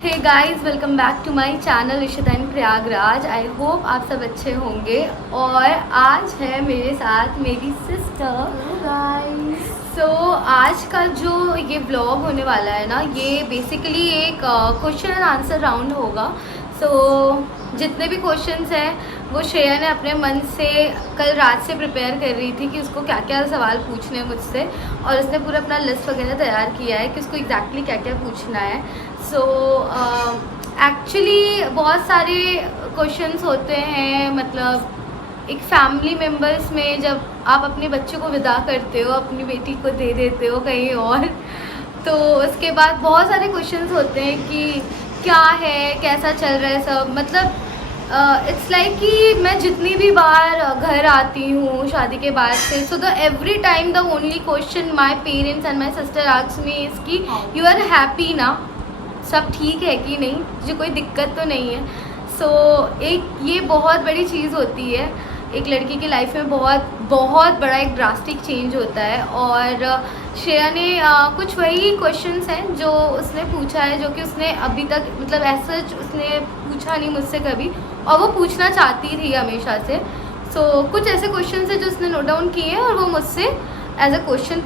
Hey guys, welcome back to my channel Ishita in Prayagraj. I hope आप सब अच्छे होंगे। और आज है मेरे साथ मेरी सिस्टर। गाइस, सो आज का जो ये व्लॉग होने वाला है ना, ये बेसिकली एक क्वेश्चन एंड आंसर राउंड होगा। जितने भी क्वेश्चंस हैं वो श्रेया ने अपने मन से कल रात से प्रिपेयर कर रही थी कि उसको क्या क्या सवाल पूछने हैं मुझसे, और उसने पूरा अपना लिस्ट वगैरह तैयार किया है कि उसको एग्जैक्टली क्या क्या पूछना है। एक्चुअली बहुत सारे क्वेश्चंस होते हैं, मतलब एक फैमिली मेम्बर्स में जब आप अपने बच्चे को विदा करते हो, अपनी बेटी को दे देते हो कहीं और, तो उसके बाद बहुत सारे क्वेश्चंस होते हैं कि क्या है, कैसा चल रहा है सब। मतलब इट्स लाइक कि मैं जितनी भी बार घर आती हूँ शादी के बाद से, so the every time the only question my parents and my sister asks me is कि यू आर हैप्पी ना, सब ठीक है कि नहीं, मुझे कोई दिक्कत तो नहीं है। एक ये बहुत बड़ी चीज़ होती है एक लड़की की लाइफ में, बहुत बड़ा एक ड्रास्टिक चेंज होता है। और श्रेया ने कुछ वही क्वेश्चंस हैं जो उसने पूछा है, जो कि उसने अभी तक मतलब ऐसा उसने पूछा नहीं मुझसे कभी, और वो पूछना चाहती थी हमेशा से। कुछ ऐसे क्वेश्चंस हैं जो उसने नोट डाउन किए हैं और वो मुझसे एज अ क्वेश्चन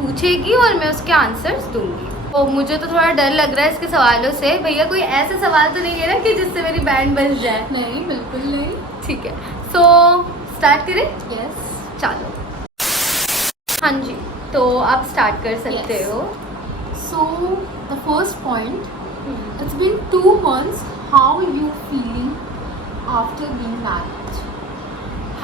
पूछेगी और मैं उसके आंसर्स दूँगी। तो मुझे तो थोड़ा डर लग रहा है इसके सवालों से। भैया कोई ऐसे सवाल तो नहीं है ना कि जिससे मेरी बैंड बज जाए? नहीं, बिल्कुल नहीं। ठीक है, स्टार्ट करें? यस, चलो। हाँ जी, तो आप स्टार्ट कर सकते Yes. हो। So the first point, it's been 2 months. How you feeling after being married?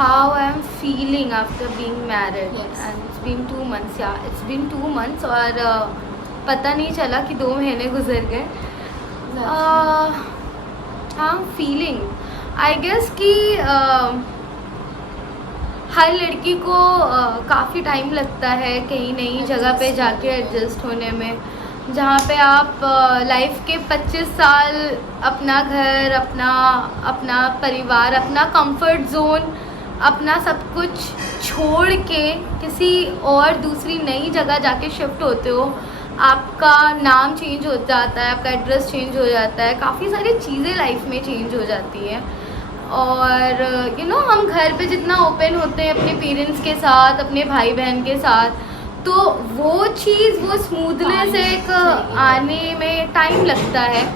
How I'm feeling after being married? Yes. And it's been 2 months. Yeah, it's been 2 months और पता नहीं चला कि 2 महीने गुजर गए। हाँ, फीलिंग आई गेस कि हर लड़की को काफ़ी टाइम लगता है कहीं नई जगह पे जाके एडजस्ट होने में, जहाँ पे आप लाइफ के 25 साल अपना घर, अपना परिवार, अपना कंफर्ट जोन, अपना सब कुछ छोड़ के किसी और दूसरी नई जगह जाके शिफ्ट होते हो। आपका नाम चेंज हो जाता है, आपका एड्रेस चेंज हो जाता है, काफ़ी सारी चीज़ें लाइफ में चेंज हो जाती हैं। और हम घर पे जितना ओपन होते हैं अपने पेरेंट्स के साथ, अपने भाई बहन के साथ, तो वो चीज़, वो स्मूथनेस एक आने में टाइम लगता है।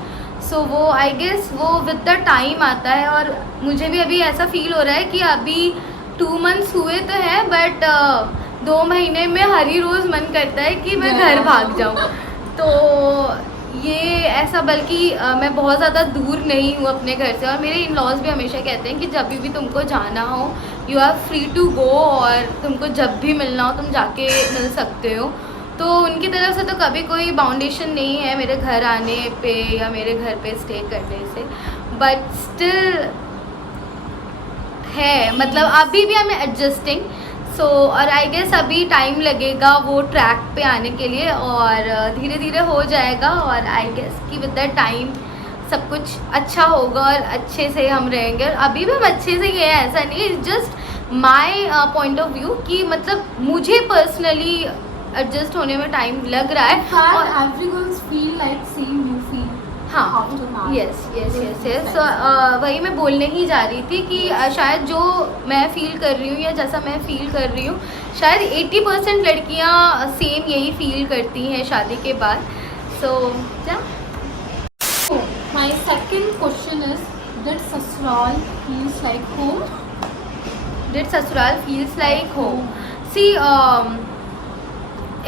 वो आई गेस वो विद द टाइम आता है। और मुझे भी अभी ऐसा फील हो रहा है कि अभी 2 मंथ्स हुए तो हैं, बट 2 महीने में हर ही रोज़ मन करता है कि मैं घर भाग जाऊँ। तो ये ऐसा, बल्कि मैं बहुत ज़्यादा दूर नहीं हूँ अपने घर से। और मेरे इन लॉज भी हमेशा कहते हैं कि जब भी तुमको जाना हो, you are free to go, और तुमको जब भी मिलना हो तुम जाके मिल सकते हो। तो उनकी तरफ से तो कभी कोई बाउंडेशन नहीं है मेरे घर आने पे या मेरे घर पे स्टे करने से, बट स्टिल है, मतलब अभी भी आई एम एडजस्टिंग। और आई गेस अभी टाइम लगेगा वो ट्रैक पे आने के लिए, और धीरे धीरे हो जाएगा। और आई गेस कि विद द टाइम सब कुछ अच्छा होगा और अच्छे से हम रहेंगे। और अभी भी हम अच्छे से ही हैं, ऐसा नहीं, just my point of view कि मतलब मुझे पर्सनली एडजस्ट होने में टाइम लग रहा है। और everyone feel like same you feel. हाँ, after marriage. यस। वही मैं बोलने ही जा रही थी कि शायद जो मैं फील कर रही हूँ या जैसा मैं फील कर रही हूँ, शायद 80% लड़कियाँ सेम यही फील करती हैं शादी के बाद। क्या? My second question is, did ससुराल feels like home? Did ससुराल feels like home? See,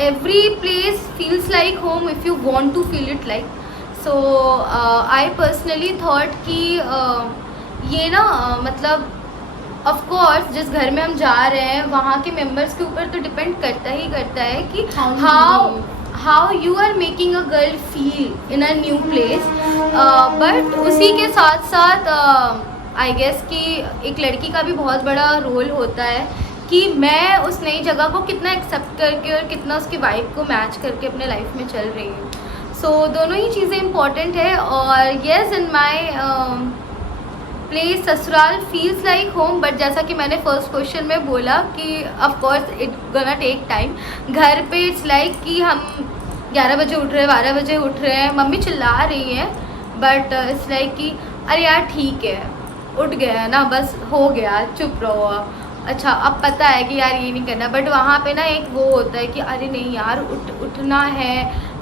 every place feels like home if you want to feel it like. I personally thought कि ये ना मतलब ऑफ कोर्स जिस घर में हम जा रहे हैं वहाँ के मेंबर्स के ऊपर तो डिपेंड करता है कि how you are making a girl feel in a new place. But उसी के साथ साथ आई गेस कि एक लड़की का भी बहुत बड़ा रोल होता है कि मैं उस नई जगह को कितना एक्सेप्ट करके और कितना उसकी वाइब को मैच करके अपने लाइफ में चल रही हूँ। दोनों ही चीज़ें इम्पॉर्टेंट है। और येस, इन माई प्लेस ससुराल फील्स लाइक होम, बट जैसा कि मैंने फर्स्ट क्वेश्चन में बोला कि of course it gonna take time. घर पे इट्स लाइक कि हम 11 बजे उठ रहे हैं, 12 बजे उठ रहे हैं, मम्मी चिल्ला रही हैं बट इट्स लाइक कि अरे यार ठीक है, उठ गया ना, बस हो गया, चुप रहो। अच्छा अब पता है कि यार ये नहीं करना, बट वहाँ पे ना एक वो होता है कि अरे नहीं यार उठना है,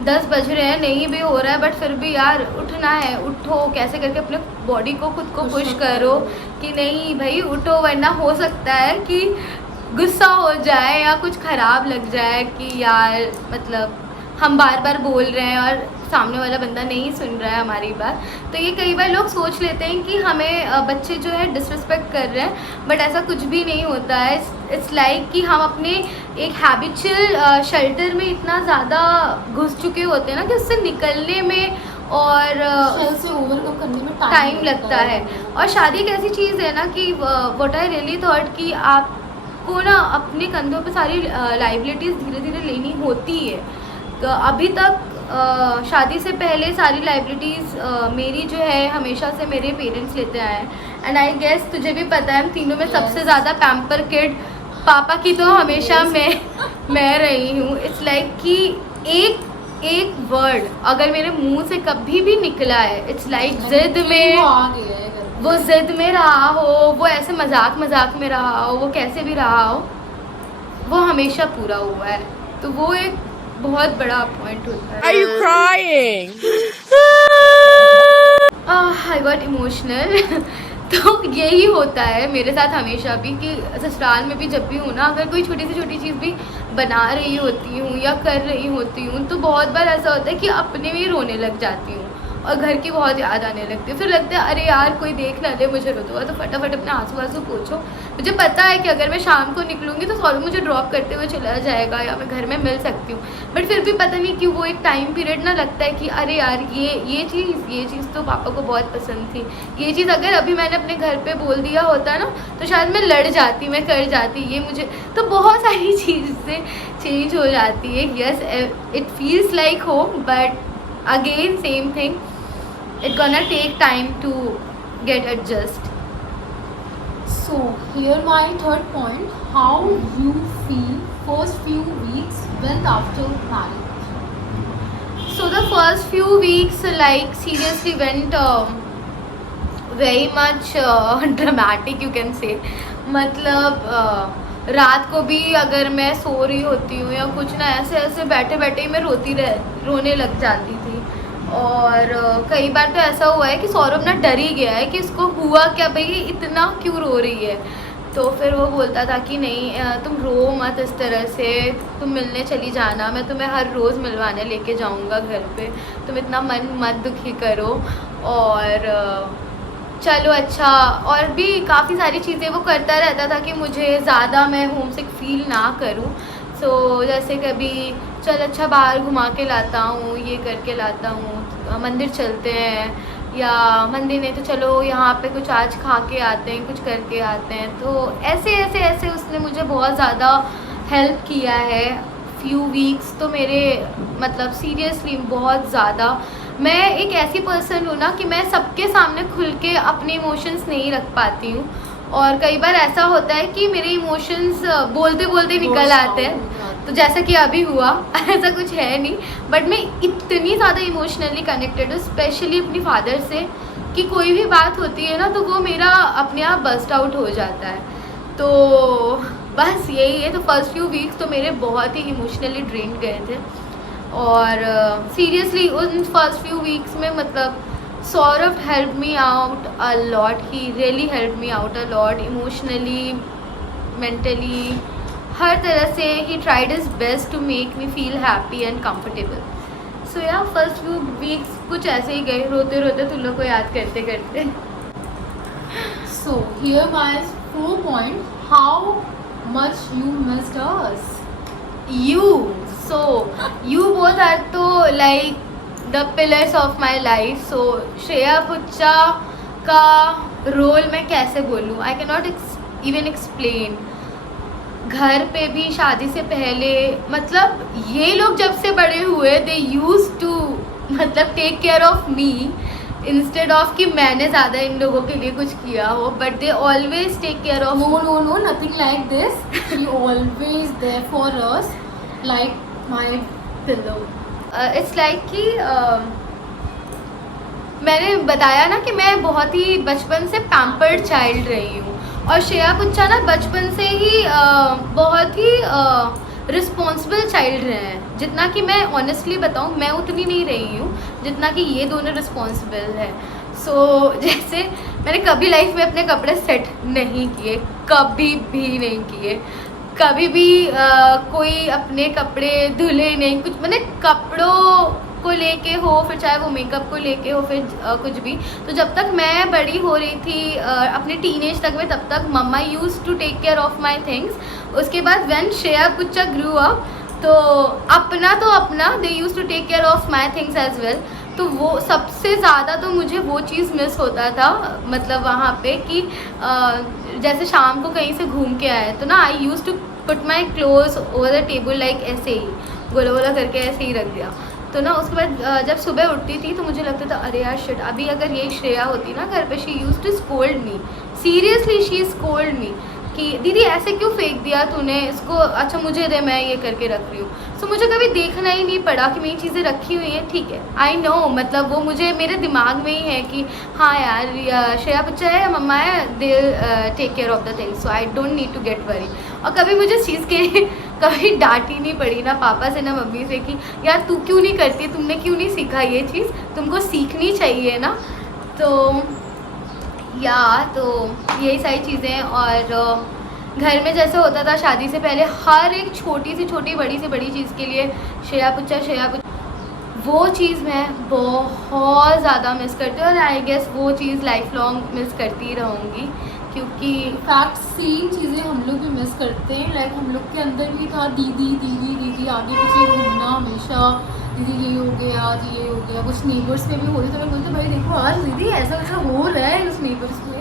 10 बज रहे हैं, नहीं भी हो रहा है बट फिर भी यार उठना है, उठो, कैसे करके अपने बॉडी को खुद को पुश करो कि नहीं भाई उठो, वरना हो सकता है कि गुस्सा हो जाए या कुछ ख़राब लग जाए कि यार मतलब हम बार बार बोल रहे हैं और सामने वाला बंदा नहीं सुन रहा है हमारी बात। तो ये कई बार लोग सोच लेते हैं कि हमें बच्चे जो है डिसरिस्पेक्ट कर रहे हैं, बट ऐसा कुछ भी नहीं होता है। इट्स लाइक कि हम अपने एक हैबिचुअल शेल्टर में इतना ज़्यादा घुस चुके होते हैं ना कि उससे निकलने में और से ओवरकम करने में टाइम लगता है। और शादी एक ऐसी चीज़ है ना कि व्हाट आई रियली थॉट कि आपको ना अपने कंधों पे सारी लाइबिलिटीज़ धीरे धीरे लेनी होती है। तो अभी तक शादी से पहले सारी लाइबिलिटीज़ मेरी जो है हमेशा से मेरे पेरेंट्स लेते आए हैं। एंड आई गेस तुझे भी पता है हम तीनों में सबसे ज़्यादा पैम्पर किड पापा की तो हमेशा मैं रही हूँ। इट्स लाइक कि एक वर्ड अगर मेरे मुंह से कभी भी निकला है, इट्स लाइक जिद में, वो जिद में रहा हो, वो ऐसे मजाक में रहा हो, वो कैसे भी रहा हो, वो हमेशा पूरा हुआ है। तो वो एक बहुत बड़ा पॉइंट होता है। Are you crying? I got emotional. तो यही होता है मेरे साथ हमेशा भी कि ससुराल में भी जब भी हूँ ना, अगर कोई छोटी से छोटी चीज़ भी बना रही होती हूँ या कर रही होती हूँ तो बहुत बार ऐसा होता है कि अपने में रोने लग जाती हूँ और घर की बहुत याद आने लगती है। फिर लगता है अरे यार कोई देख ना ले मुझे रोते हुआ, तो फटाफट अपने आंसू पोंछो। मुझे पता है कि अगर मैं शाम को निकलूँगी तो सौरभ मुझे ड्रॉप करते हुए चला जाएगा या मैं घर में मिल सकती हूँ, बट फिर भी पता नहीं क्यों वो एक टाइम पीरियड ना लगता है कि अरे यार ये चीज़ तो पापा को बहुत पसंद थी, ये चीज़ अगर अभी मैंने अपने घर पर बोल दिया होता ना तो शायद मैं लड़ जाती, मैं कर जाती, ये मुझे तो बहुत सारी चीज़ें चेंज हो जाती है। Yes it feels like home, but again same thing, it gonna take time to get adjust. So here my third point, how you feel first few weeks when after marriage. So the first few weeks like seriously went very much dramatic you can say. मतलब रात को भी अगर मैं सो रही होती हूँ या कुछ ना, ऐसे बैठे बैठे ही मैं रोने लग जाती थी। और कई बार तो ऐसा हुआ है कि सौरभ ना डर ही गया है कि इसको हुआ क्या, भाई इतना क्यों रो रही है। तो फिर वो बोलता था कि नहीं तुम रो मत इस तरह से, तुम मिलने चली जाना, मैं तुम्हें हर रोज़ मिलवाने लेके जाऊंगा घर पे, तुम इतना मन मत दुखी करो। और चलो अच्छा, और भी काफ़ी सारी चीज़ें वो करता रहता था कि मुझे ज़्यादा मैं होमसिक फील ना करूँ। सो जैसे कभी चल अच्छा बाहर घुमा के लाता हूँ, ये करके लाता हूँ, मंदिर चलते हैं, या मंदिर नहीं तो चलो यहाँ पे कुछ आज खा के आते हैं, कुछ करके आते हैं। तो ऐसे उसने मुझे बहुत ज़्यादा हेल्प किया है। फ्यू वीक्स तो मेरे मतलब सीरियसली बहुत ज़्यादा, मैं एक ऐसी पर्सन हूँ ना कि मैं सबके सामने खुल के अपने इमोशंस नहीं रख पाती हूँ, और कई बार ऐसा होता है कि मेरे इमोशंस बोलते बोलते निकल आते हैं। तो जैसा कि अभी हुआ ऐसा कुछ है नहीं, बट मैं इतनी ज़्यादा इमोशनली कनेक्टेड हूँ स्पेशली अपनी फादर से कि कोई भी बात होती है ना तो वो मेरा अपने आप बस्ट आउट हो जाता है। तो बस यही है। तो फर्स्ट फ्यू वीक्स तो मेरे बहुत ही इमोशनली ड्रेन गए थे, और सीरियसली उन फर्स्ट फ्यू वीक्स में मतलब Saurabh help me out a lot, he really help me out a lot, emotionally, mentally, हर तरह से he tried his best to make me feel happy and comfortable. So yeah first few weeks कुछ ऐसे ही गए, रोते रोते तुम लोग को याद करते करते। So here my 4 point, how much you missed us. So you both are तो like the pillars of my life. So Shreya बुच्चा का रोल मैं कैसे बोलूँ, I cannot even explain. घर पे भी शादी से पहले मतलब ये लोग जब से बड़े हुए they used to मतलब take care of me instead of कि मैंने ज़्यादा इन लोगों के लिए कुछ किया हो, but they always take care of. No, nothing like this. She always there for us, like my pillow. It's like कि मैंने बताया ना कि मैं बहुत ही बचपन से पैम्पर्ड चाइल्ड रही हूँ, और श्रेया बुच्चा ना बचपन से ही बहुत ही रिस्पॉन्सिबल चाइल्ड रहे हैं। जितना कि मैं ऑनेस्टली बताऊँ, मैं उतनी नहीं रही हूँ जितना कि ये दोनों रिस्पॉन्सिबल है। जैसे मैंने कभी लाइफ में अपने कपड़े सेट नहीं किए, कभी भी नहीं किए, कभी भी कोई अपने कपड़े धुले नहीं, कुछ मैंने कपड़ों को लेके हो, फिर चाहे वो मेकअप को लेके हो, फिर कुछ भी। तो जब तक मैं बड़ी हो रही थी अपने टीनेज तक में, तब तक मम्मा used to take care of my things. उसके बाद when Shreya Buchcha grew up, तो अपना they used to take care of my things as well. तो वो सबसे ज़्यादा तो मुझे वो चीज़ मिस होता था, मतलब वहाँ पे कि जैसे शाम को कहीं से घूम के आए तो ना I used to put my clothes over the table, like ऐसे ही गोला गोला करके ऐसे ही रख दिया। तो ना उसके बाद जब सुबह उठती थी तो मुझे लगता था अरे यार शिट, अभी अगर ये श्रेया होती ना घर पे, she use to scold me, seriously she scold me कि दीदी ऐसे क्यों फेंक दिया तूने इसको, अच्छा मुझे दे, मैं ये करके रख रही हूँ। सो मुझे कभी देखना ही नहीं पड़ा कि मेरी चीज़ें रखी हुई हैं, ठीक है, आई नो, मतलब वो मुझे मेरे दिमाग में ही है कि हाँ यार श्रेया बच्चा है, मम्मा है, they take care of the things, so I don't need to get worry. और कभी मुझे इस चीज़ के कभी डांटी नहीं पड़ी, ना पापा से ना मम्मी से कि यार तू क्यों नहीं करती, तुमने क्यों नहीं सीखा ये चीज़, तुमको सीखनी चाहिए ना। तो यही सारी चीज़ें। और घर में जैसे होता था शादी से पहले, हर एक छोटी से छोटी, बड़ी से बड़ी चीज़ के लिए श्रेया बुच्चा, वो चीज़ मैं बहुत ज़्यादा मिस करती हूँ, और आई गेस वो चीज़ लाइफ लॉन्ग मिस करती रहूँगी, क्योंकि फैक्ट सेम चीज़ें हम लोग भी मिस करते हैं। लाइक हम लोग के अंदर भी था दीदी दीदी दीदी, आगे पीछे घूमना हमेशा, दीदी ये हो गया, आज ये हो गया। कुछ नेबर्स में भी हो रही, तो मैं बोलते भाई देखो आज दीदी ऐसा ऐसा हो रहा है उस नेबर्स में।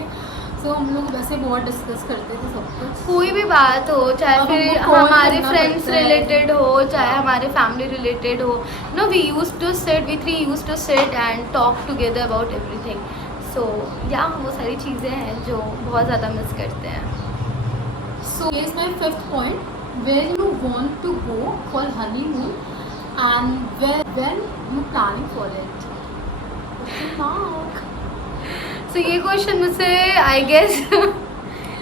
तो हम लोग वैसे बहुत डिस्कस करते थे सब कुछ, कोई भी बात हो, चाहे फिर हमारे फ्रेंड्स रिलेटेड हो, चाहे हमारे फैमिली रिलेटेड हो, no we used to sit and talk together about everything. So yeah वो सारी चीज़ें हैं जो बहुत ज़्यादा मिस करते हैं। So is my 5th point, where you want to go for honeymoon and when you planning for it. So ये क्वेश्चन मुझसे आई गेस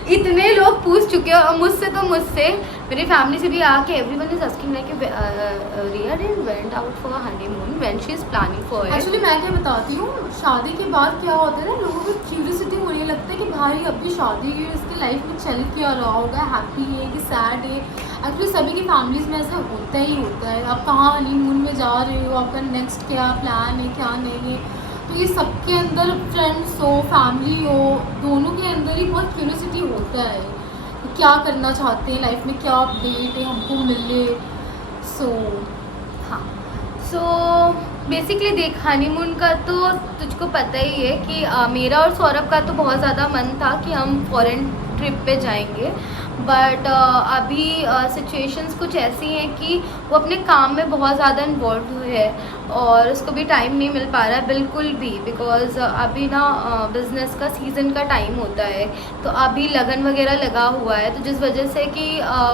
इतने लोग पूछ चुके हैं, और मुझसे मेरी फैमिली से भी आके everyone is asking like Riya didn't went out for honeymoon when she is planning for it. Actually मैं क्या बताती हूँ, शादी के बाद क्या होता है ना, लोगों को क्यूरियोसिटी होने लगता है कि भाई अभी शादी की इसके लाइफ में चल क्या रहा होगा, हैप्पी है कि सैड है। एक्चुअली सभी की फैमिलीज में ऐसा होता ही होता है, आप कहाँ हनीमून में जा रहे हो, आपका नेक्स्ट क्या प्लान है क्या नहीं है। तो ये सबके अंदर, फ्रेंड्स हो फैमिली हो, दोनों के अंदर ही बहुत क्यूरियोसिटी होता है, क्या करना चाहते हैं लाइफ में, क्या अपडेट है हमको मिले। सो बेसिकली देख, हनीमून का तो तुझको पता ही है कि मेरा और सौरभ का तो बहुत ज़्यादा मन था कि हम फॉरेन ट्रिप पे जाएंगे, बट अभी सिचुएशंस कुछ ऐसी हैं कि वो अपने काम में बहुत ज़्यादा इन्वॉल्व हुए है, और उसको भी टाइम नहीं मिल पा रहा है बिल्कुल भी, बिकॉज अभी ना बिज़नेस का सीज़न का टाइम होता है, तो अभी लगन वगैरह लगा हुआ है, तो जिस वजह से कि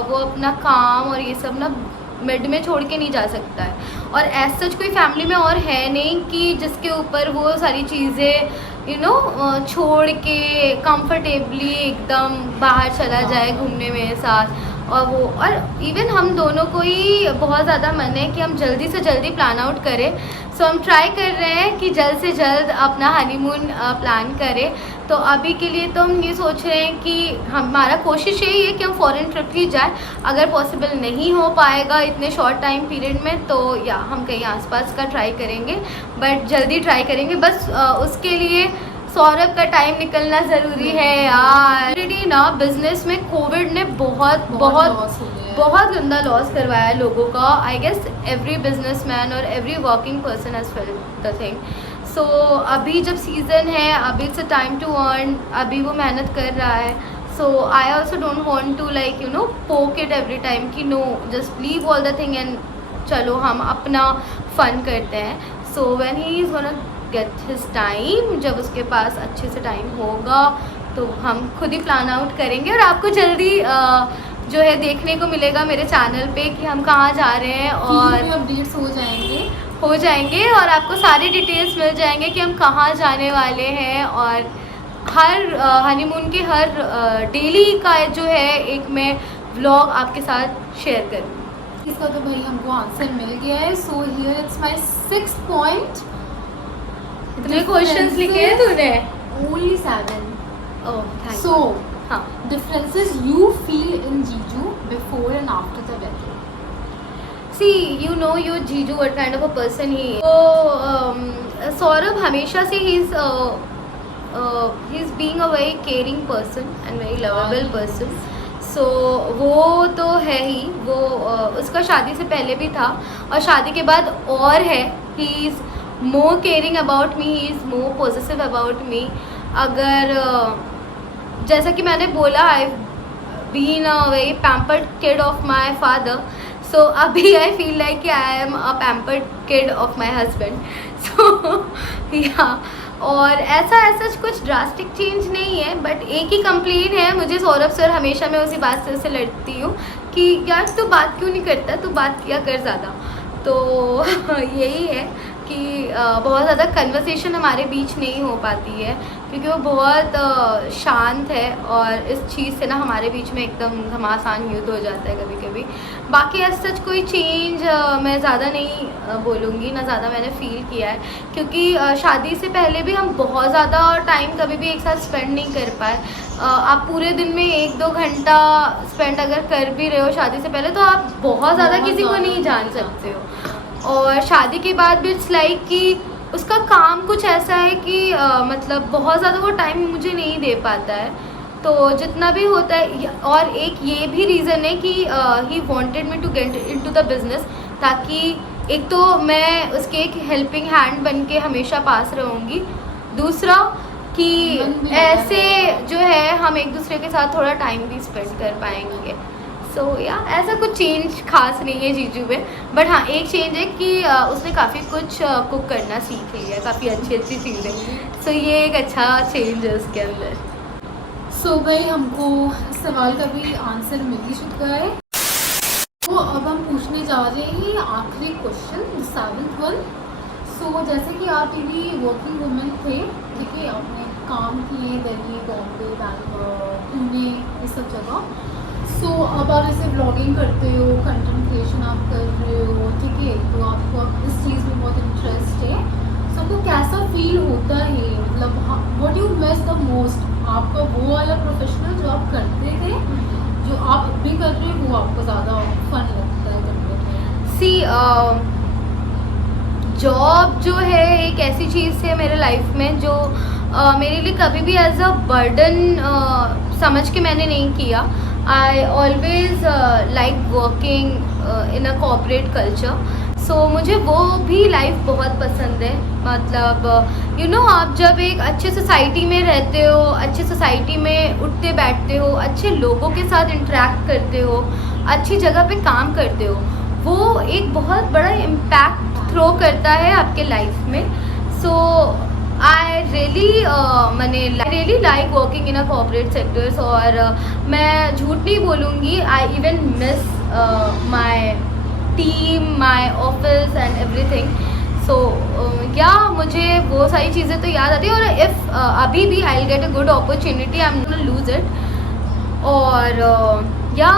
वो अपना काम और ये सब ना मिड में छोड़ के नहीं जा सकता है। और एज सच कोई फैमिली में और है नहीं कि जिसके ऊपर वो सारी चीज़ें छोड़ के कंफर्टेबली एकदम बाहर चला जाए घूमने में साथ। और इवन हम दोनों को ही बहुत ज़्यादा मन है कि हम जल्दी से जल्दी प्लान आउट करें। सो हम ट्राई कर रहे हैं कि जल्द से जल्द अपना हनीमून प्लान करें। तो अभी के लिए तो हम ये सोच रहे हैं कि हमारा कोशिश यही है कि हम फॉरेन ट्रिप ही जाएं। अगर पॉसिबल नहीं हो पाएगा इतने शॉर्ट टाइम पीरियड में, तो या हम कहीं आसपास का ट्राई करेंगे, बट जल्दी ट्राई करेंगे। बस उसके लिए सौरभ का टाइम निकलना ज़रूरी है यार। ऑलरेडी ना बिजनेस में कोविड ने बहुत गंदा लॉस करवाया है लोगों का। आई गेस एवरी बिजनेसमैन और every working person has felt the thing. So अभी जब सीज़न है, अभी it's a time to earn, अभी वो मेहनत कर रहा है। So I also don't want to like poke it every time कि no, just leave all the thing and चलो हम अपना फन करते हैं। So when he is gonna get his time, जब उसके पास अच्छे से टाइम होगा तो हम खुद ही प्लान आउट करेंगे, और आपको जल्दी जो है देखने को मिलेगा मेरे चैनल पे कि हम कहाँ जा रहे हैं, और अपडेट्स हो जाएंगे। हो जाएंगे और आपको सारी डिटेल्स मिल जाएंगे कि हम कहाँ जाने वाले हैं, और हर हनीमून के हर डेली का जो है एक मैं व्लॉग आपके साथ शेयर करूँगी। इसका तो भाई हमको आंसर मिल गया है। So here it's my 6th point. इतने क्वेश्चंस लिखे हैं तूने? ओनली 7। ओह थैंक सो हाँ, differences you feel in Jiju before and after the wedding. See you know your jiju what kind of a person he. तो सौरभ हमेशा से ही is being a very caring person and very lovable person. So वो तो है ही, वो उसका शादी से पहले भी था और शादी के बाद और है। He is more caring about me, he is more positive about me. अगर जैसा कि मैंने बोला, I been a very pampered kid of my father, so अभी I feel like I am a pampered kid of my husband. So yeah, और ऐसा कुछ drastic change नहीं है, बट एक ही कंप्लेन है मुझे सौरभ सर, हमेशा मैं उसी बात से लड़ती हूँ कि यार तू बात क्यों नहीं करता, तू बात किया कर ज़्यादा। तो यही है कि बहुत ज़्यादा कन्वर्सेशन हमारे बीच नहीं हो पाती है, क्योंकि वो बहुत शांत है और इस चीज़ से ना हमारे बीच में एकदम घमासान युद्ध हो जाता है कभी कभी। बाकी ऐसा सच कोई चेंज मैं ज़्यादा नहीं बोलूँगी, ना ज़्यादा मैंने फील किया है, क्योंकि शादी से पहले भी हम बहुत ज़्यादा टाइम कभी भी एक साथ स्पेंड नहीं कर पाए। आप पूरे दिन में 1-2 घंटा स्पेंड अगर कर भी रहे हो शादी से पहले, तो आप बहुत ज़्यादा किसी को नहीं जान सकते हो। और शादी के बाद भी इट्स लाइक कि उसका काम कुछ ऐसा है कि मतलब बहुत ज़्यादा वो टाइम मुझे नहीं दे पाता है। तो जितना भी होता है, और एक ये भी रीज़न है कि he wanted me to get into the business, ताकि एक तो मैं उसके एक हेल्पिंग हैंड बन के हमेशा पास रहूँगी, दूसरा कि ऐसे जो है हम एक दूसरे के साथ थोड़ा टाइम भी स्पेंड कर पाएंगे। सो या, ऐसा कुछ चेंज खास नहीं है जीजू में, बट हाँ एक चेंज है कि उसने काफ़ी कुछ कुक करना सीख लिया है, काफ़ी अच्छी चीज़ें। सो ये एक अच्छा चेंज है उसके अंदर। सो भाई हमको इस सवाल का भी आंसर मिल ही चुका है। तो अब हम पूछने जा रहे हैं आखिरी क्वेश्चन, द 7th वन। सो जैसे कि आप भी वर्किंग वुमेन थे, ठीक है, आपने काम किए दिल्ली, बॉम्बे, बैंगलोर, पुणे, ये सब जगह। सो अब आप जैसे व्लॉगिंग करते हो, कंटेंट क्रिएशन आप कर रहे हो, ठीक है, तो आपको अब इस चीज़ में बहुत इंटरेस्ट है। सो आपको कैसा फील होता है, मतलब what you miss the most? आपका वो वाला प्रोफेशनल जो आप करते थे, जो आप भी कर रहे हो, वो आपको ज़्यादा फन लगता है करने में? सी जॉब जो है एक ऐसी चीज़ है मेरे लाइफ में जो मेरे लिए कभी भी एज अ बर्डन समझ के मैंने नहीं किया। I always like working in a corporate culture. So मुझे वो भी लाइफ बहुत पसंद है। मतलब यू नो, आप जब एक अच्छे सोसाइटी में रहते हो, अच्छे सोसाइटी में उठते बैठते हो, अच्छे लोगों के साथ इंटरेक्ट करते हो, अच्छी जगह पे काम करते हो, वो एक बहुत बड़ा इम्पैक्ट थ्रो करता है आपके लाइफ में। So I really like working in a corporate sectors. और मैं झूठ नहीं बोलूँगी, I even miss my team, my office and everything. So yeah, मुझे वो सारी चीज़ें तो याद आती है। और इफ़ अभी भी I will get a good opportunity, I am gonna lose it. और या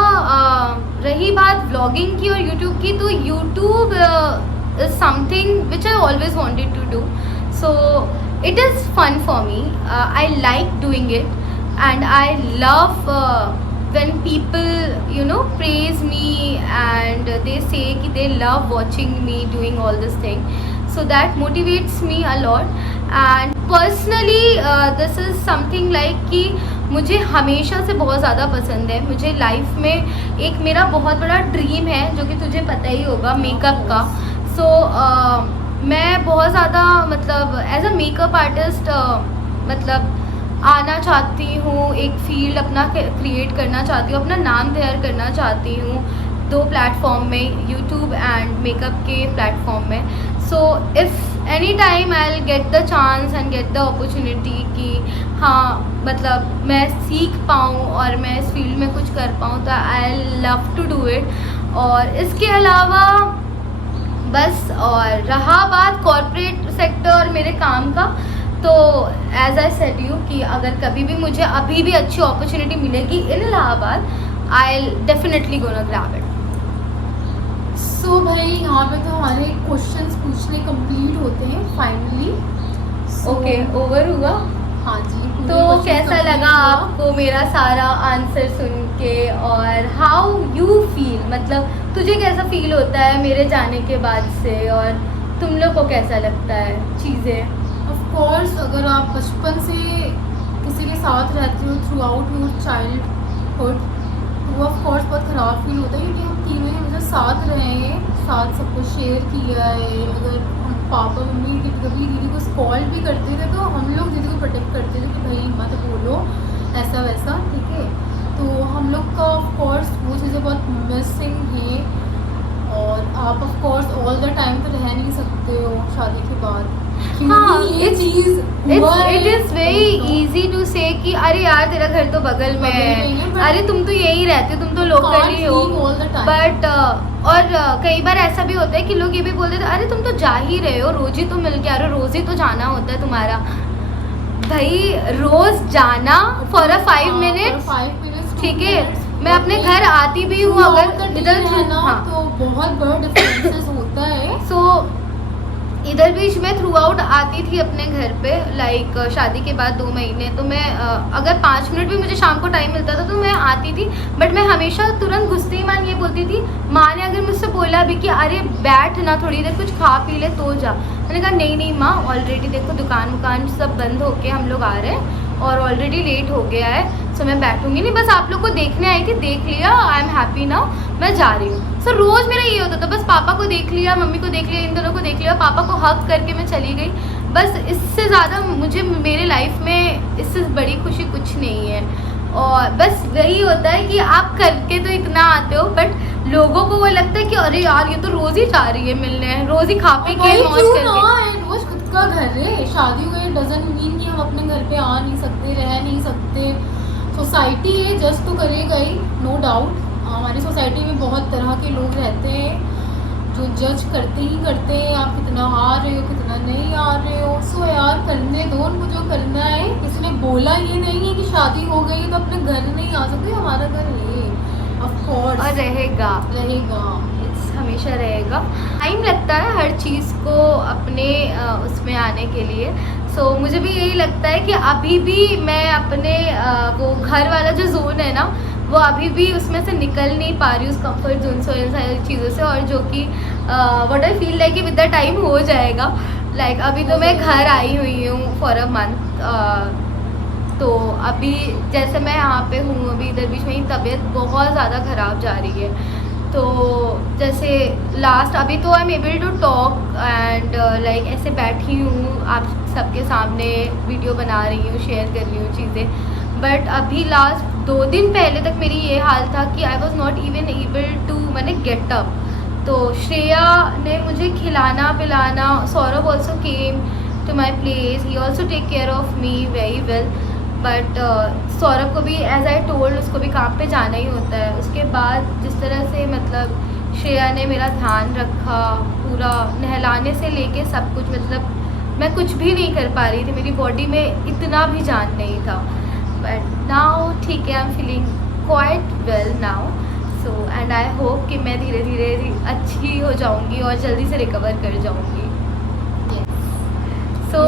रही बात व्लॉगिंग की और यूट्यूब की, तो YouTube is something which I always wanted to do. So it is fun for me. I like doing it, and I love when people, you know, praise me and they say कि they love watching me doing all this thing. So that motivates me a lot. And personally this is something like कि मुझे हमेशा से बहुत ज़्यादा पसंद है। मुझे लाइफ में एक मेरा बहुत बड़ा ड्रीम है, जो कि तुझे पता ही होगा, मेकअप का। सो मैं बहुत ज़्यादा मतलब एज अ मेकअप आर्टिस्ट मतलब आना चाहती हूँ, एक फील्ड अपना क्रिएट करना चाहती हूँ, अपना नाम तैयार करना चाहती हूँ 2 प्लेटफॉर्म में, यूट्यूब एंड मेकअप के प्लेटफॉर्म में। So if any time I will get the chance and get the opportunity कि हाँ मतलब मैं सीख पाऊँ और मैं इस फील्ड में कुछ कर पाऊँ, तो I love to do it. और इसके अलावा बस। और रहा बात कॉर्पोरेट सेक्टर और मेरे काम का, तो एज आई सेड यू कि अगर कभी भी मुझे अभी भी अच्छी अपॉर्चुनिटी मिलेगी in Allahabad, I definitely gonna grab it. So भाई यहाँ पे तो हमारे क्वेश्चंस पूछने कंप्लीट होते हैं फाइनली। ओके, ओवर हुआ। हाँ जी। पूरे तो questions कैसा complete लगा हुआ। आपको मेरा सारा आंसर सुन के, और हाउ यू फील, मतलब तुझे कैसा फील होता है मेरे जाने के बाद से, और तुम लोग को कैसा लगता है चीज़ें? ऑफ कोर्स अगर आप बचपन से किसी के साथ रहते हो थ्रू आउट योर चाइल्डहुड, तो ऑफ कोर्स बहुत ख़राब फील होता है, क्योंकि हम तीनों ही मतलब साथ रहे हैं, साथ सब कुछ शेयर किया है। अगर हम पापा मम्मी कभी दीदी को कॉल भी करते थे तो हम लोग दीदी को प्रोटेक्ट करते थे कि भाई मत बोलो ऐसा वैसा, ठीक है। तो हम लोग का ऑफ कोर्स वो चीज़ें बहुत मिसिंग है। और आप of course all the time तो रह नहीं सकते हो शादी के बाद, हाँ, ये चीज़ it is very easy to say कि अरे यार तेरा घर तो बगल में है, अरे तुम तो यहीं रहते हो, तुम तो लोकल ही हो। बट और कई बार ऐसा भी होता है कि लोग ये भी बोलते थे अरे तुम तो जा ही रहे हो, रोज ही तो मिल के आ रहे हो, रोज ही तो जाना होता है तुम्हारा। भाई रोज जाना फॉर अ 5 मिनट, ठीक है, मैं अपने घर आती भी हूँ अगर इधर है ना, हाँ, तो बहुत बड़ा डिफरेंसेस होता है। सो इधर भी मैं थ्रू आउट आती थी अपने घर पे, लाइक शादी के बाद 2 महीने तो मैं अगर 5 मिनट भी मुझे शाम को टाइम मिलता था तो मैं आती थी। बट मैं हमेशा तुरंत घुसते ही माँ ये बोलती थी, माँ ने अगर मुझसे बोला भी कि अरे बैठ ना थोड़ी देर कुछ खा पी ले तो जा, मैंने कहा नहीं नहीं माँ, ऑलरेडी देखो दुकान वुकान सब बंद होके हम लोग आ रहे हैं और ऑलरेडी लेट हो गया है, सो मैं बैठूंगी नहीं, बस आप लोग को देखने आई थी, देख लिया, आई एम हैप्पी नाउ, मैं जा रही हूँ। सो रोज़ मेरा ये होता था, बस पापा को देख लिया, मम्मी को देख लिया, इन दोनों को देख लिया, पापा को हक करके मैं चली गई। बस इससे ज़्यादा मुझे मेरे लाइफ में इससे बड़ी खुशी कुछ नहीं है। और बस वही होता है कि आप करके तो इतना आते हो, बट लोगों को वो लगता है कि अरे यार ये तो रोज़ ही जा रही है मिलने, रोज़ ही खा पी के मौज करके। रोज खुद का घर है, शादी हुई डजंट मीन कि हम अपने घर पे आ नहीं सकते, रह नहीं सकते। सोसाइटी है जस्ट तो करेगा ही, नो डाउट। हमारी सोसाइटी में बहुत तरह के लोग रहते हैं जो जज करते ही करते हैं, आप कितना आ रहे हो कितना नहीं आ रहे हो। सो यार करने दो उनको जो करना है। किसी ने बोला ये नहीं है कि शादी हो गई तो अपने घर नहीं आ सकते, हमारा घर है ऑफ कोर्स और रहेगा हमेशा रहेगा। टाइम लगता है हर चीज़ को अपने उसमें आने के लिए। सो मुझे भी यही लगता है कि अभी भी मैं अपने वो घर वाला जो जोन है ना, वो अभी भी उसमें से निकल नहीं पा रही, उस कंफर्ट जोन से, इन सारी चीज़ों से। और जो कि what I feel like with the time हो जाएगा। लाइक अभी तो मैं घर आई हुई हूँ फॉर अ मंथ, तो अभी जैसे मैं यहाँ पे हूँ, अभी इधर बीच में ही तबीयत बहुत ज़्यादा ख़राब जा रही है। तो जैसे लास्ट अभी तो I am able to talk and like ऐसे बैठी हूँ आप सबके सामने, वीडियो बना रही हूँ, शेयर कर रही हूँ चीज़ें। बट अभी लास्ट 2 दिन पहले तक मेरी ये हाल था कि I was not even able to मैंने गेट अप। तो श्रेया ने मुझे खिलाना पिलाना, Saurabh also came to my place, he also take care of me very well. But Saurabh को भी एज आई टोल्ड उसको भी काम पे जाना ही होता है। उसके बाद जिस तरह से मतलब श्रेया ने मेरा ध्यान रखा, पूरा नहलाने से लेके सब कुछ, मतलब मैं कुछ भी नहीं कर पा रही थी, मेरी बॉडी में इतना भी जान नहीं था। बट नाउ ठीक है, I am feeling quite well now. So and I hope कि मैं धीरे धीरे अच्छी हो जाऊंगी और जल्दी से रिकवर कर जाऊंगी। सो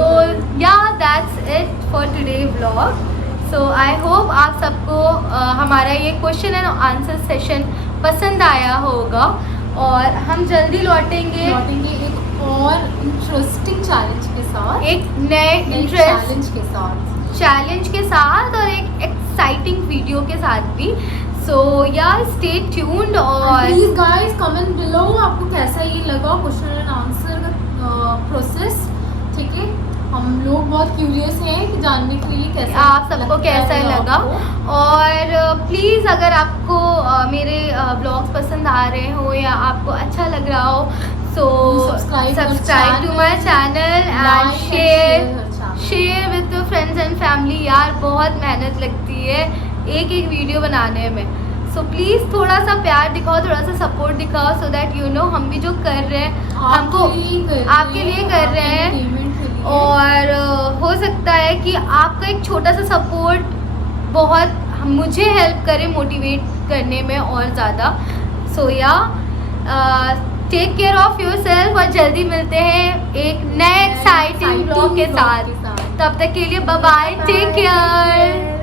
या that's it for today vlog. So I hope आप सबको हमारा ये क्वेश्चन एंड आंसर सेशन पसंद आया होगा, और हम जल्दी लौटेंगे एक और इंटरेस्टिंग चैलेंज के साथ, एक नए चैलेंज के साथ और एक एक्साइटिंग वीडियो के साथ भी। सो या स्टे ट्यून्ड। और प्लीज गाइस कमेंट बिलो आपको कैसा ये लगा क्वेश्चन एंड आंसर का प्रोसेस, ठीक है। हम लोग बहुत क्यूरियस हैं कि जानने के लिए कैसा आप सबको कैसा लगा। और प्लीज़ अगर आपको मेरे ब्लॉग्स पसंद आ रहे हो या आपको अच्छा लग रहा हो, so subscribe to my channel and share with your friends and family. यार बहुत मेहनत लगती है एक वीडियो बनाने में। सो प्लीज़ थोड़ा सा प्यार दिखाओ, थोड़ा सा सपोर्ट दिखाओ, सो दैट यू नो हम भी जो कर रहे हैं हमको आपके लिए कर रहे हैं। और हो सकता है कि आपका एक छोटा सा सपोर्ट बहुत मुझे हेल्प करे मोटिवेट करने में और ज़्यादा। So yeah take care of yourself और जल्दी मिलते हैं एक नए एक्साइटिंग ब्लॉग के साथ। तब तक के लिए बाय बाय, टेक केयर।